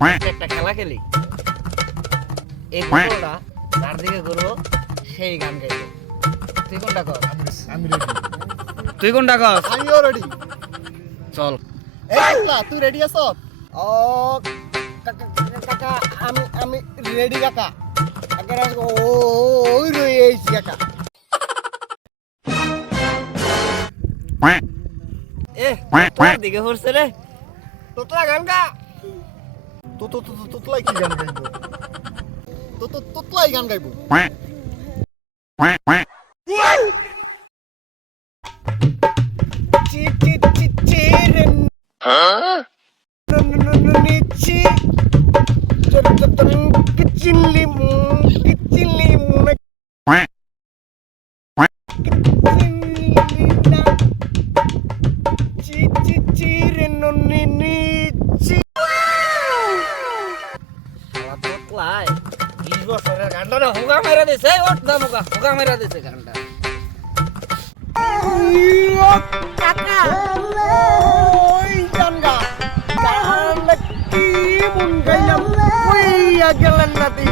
একটা খেলা খেলি, এই বোতলটা যার দিকে করবো সেই গান গাইবো। তুই কোনটা কর? আমি রেডি। তুই কোনটা কর? আমিও রেডি। চল। এই একলা তুই রেডি আছ? ও কাকা কাকা আমি রেডি কাকা। আগে ওই রয়েছি কাকা। তোর দিকে পড়ছে রে। তোতলা গান গা। তোতলাই কি গান গাইবো? তোতলাই গান গাইবো। চি চি চি চি রে নিচি কিচিলি চি চি চি রে নিচি তোতলায় 20 বছরের গানটা না হুগা মেরা দিছে। ওঠ দা হুগা মেরা দিছে গানটা। কাকা ওই গান গা গান কি মন গাইলাম কইয়া গেলেন নাতি